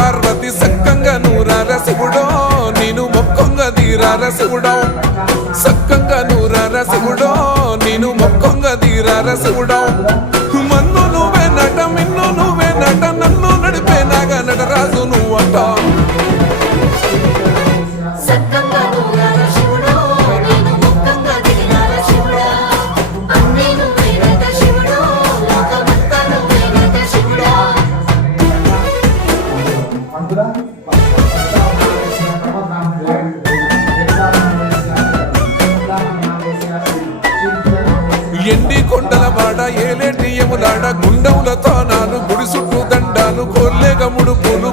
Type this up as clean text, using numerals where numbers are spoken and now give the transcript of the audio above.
పార్వతి సక్కంగా నూరార శివుడో నేను మొక్కంగా తీరార శివుడో సక్కంగా నూరార శివుడో నేను మొక్కంగా తీరార శివుడో మన్ను నువ్వే నట మిన్ను నువ్వే నట నన్ను నడిపే నాగా నటరాజు నువ్వట ఎండి కొండల వాడ ఏలేటి యములాడ గుండములతో నాను గుడి చుట్టూ దండాలు కోల్లేగముడు పూలు